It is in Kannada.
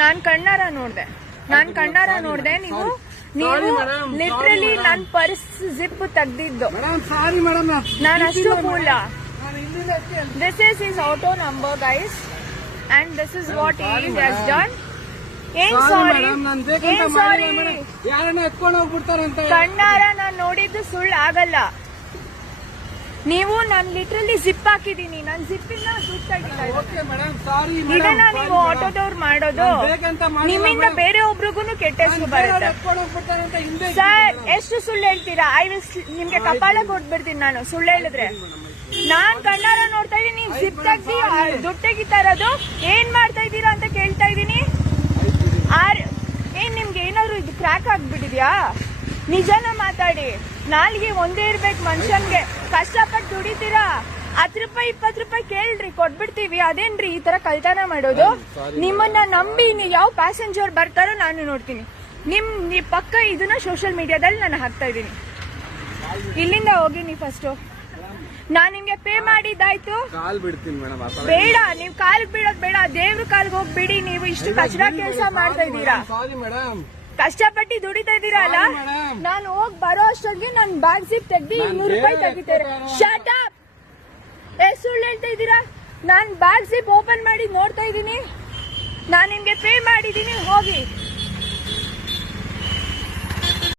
ನಾನ್ ಕಣ್ಣಾರ ನೋಡ್ದೆ ನೀವು ಲಿಟ್ರಲಿ ನನ್ ಪರ್ಸ್ ಜಿಪ್ ತೆಗ್ದಿದ್ದು. ನಾನು ಅಷ್ಟು fool. This is his auto number guys and this is what he has done. ಏನ್ ಸಾರಿ ಕಣ್ಣಾರ ನಾನ್ ನೋಡಿದ್ದು ಸುಳ್ಳು ಆಗಲ್ಲ. ನೀವು ನಾನು ಲಿಟ್ರಲಿ ಜಿಪ್ ಹಾಕಿದೀನಿ. ನನ್ ಜಿಪ್ಪಿನ ಇದನ್ನ ನೀವು ಆಟೋದವ್ರು ಮಾಡೋದು. ನಿಮ್ಮಿಂದ ಬೇರೆ ಒಬ್ರಿಗೂ ಕೆಟ್ಟ ಹೆಸರು ಬರುತ್ತೆ ಸರ್. ಎಷ್ಟು ಸುಳ್ಳು ಹೇಳ್ತೀರಾ? ನಿಮ್ಗೆ ಕಪಾಳ ಕೊಟ್ಬಿಡ್ತೀನಿ ನಾನು ಸುಳ್ಳು ಹೇಳಿದ್ರೆ. ನಾನ್ ಕಣ್ಣಾರ ನೋಡ್ತಾ ಇದೀನಿ, ನೀವು ಜಿಪ್ ತೆಗ್ದಿ ದುಡ್ಡು ತೆಗಿತಾ ಇರೋದು. ಏನ್ ಮಾಡ್ತಾ ಇದ್ದೀರಾ ಅಂತ ಕೇಳ್ತಾ ಇದೀನಿ. ಏನ್ ನಿಮ್ಗೆ ಏನಾದ್ರು ಇದು ಕ್ರ್ಯಾಕ್ ಆಗ್ಬಿಟ್ಟಿದ್ಯಾ? ನಿಜನ ಮಾತಾಡಿ. ನಾಲ್ಗೆ ಒಂದೇ ಇರ್ಬೇಕು ಮನುಷ್ಯನ್ಗೆ. ಕಷ್ಟಪಟ್ಟು ದುಡಿತೀರಾ, 10 ರೂಪಾಯಿ 20 ರೂಪಾಯಿ ಕೇಳ್ರಿ, ಕೊಟ್ಬಿಡ್ತೀವಿ. ಅದೇನ್ರಿ ಈ ತರ ಕಳ್ತನ ಮಾಡೋದು? ನಿಮ್ಮನ್ನ ನಂಬಿ ನೀವು ಯಾವ ಪ್ಯಾಸೆಂಜರ್ ಬರ್ತಾರೋ ನಾನು ನೋಡ್ತೀನಿ. ನಿಮ್ ಪಕ್ಕ ಇದನ್ನ ಸೋಷಿಯಲ್ ಮೀಡಿಯಾದಲ್ಲಿ ನಾನು ಹಾಕ್ತಾ ಇದೀನಿ. ಇಲ್ಲಿಂದ ಹೋಗಿ ನೀವು ಫಸ್ಟ್. ನಾನ್ ನಿಮ್ಗೆ ಪೇ ಮಾಡಿದ್ದಾಯ್ತು. ಬೇಡ, ನೀವ್ ಕಾಲ್ ಬಿಡೋದ್ ಬೇಡ. ದೇವ್ರ ಕಾಲ್ಗೆ ಹೋಗ್ಬಿಡಿ. ನೀವು ಇಷ್ಟು ಕಚಡ ಕೆಲಸ ಮಾಡ್ತಾ ಇದ್ದೀರಾ, ಕಷ್ಟಪಟ್ಟು ದುಡಿತಾ ಇದ್ದೀರಾ ಅಲ್ಲ. ನಾನು ಹೋಗ್ ಬರೋ ಅಷ್ಟೊಂದಿಗೆ ನನ್ ಬ್ಯಾಗ್ ಜಿಪ್ ತೆಗ್ದಿ 200 ರೂಪಾಯಿ ತೆಗಿತಾರೆ. Shut up. ಎಷ್ಟು ಸುಳ್ಳು ಹೇಳ್ತಾ ಇದ್ದೀರಾ? ನಾನ್ ಬ್ಯಾಗ್ ಜಿಪ್ ಓಪನ್ ಮಾಡಿ ನೋಡ್ತಾ ಇದ್ದೀನಿ. ನಾನ್ ನಿಮ್ಗೆ ಪೇ ಮಾಡಿದೀನಿ. ಹೋಗಿ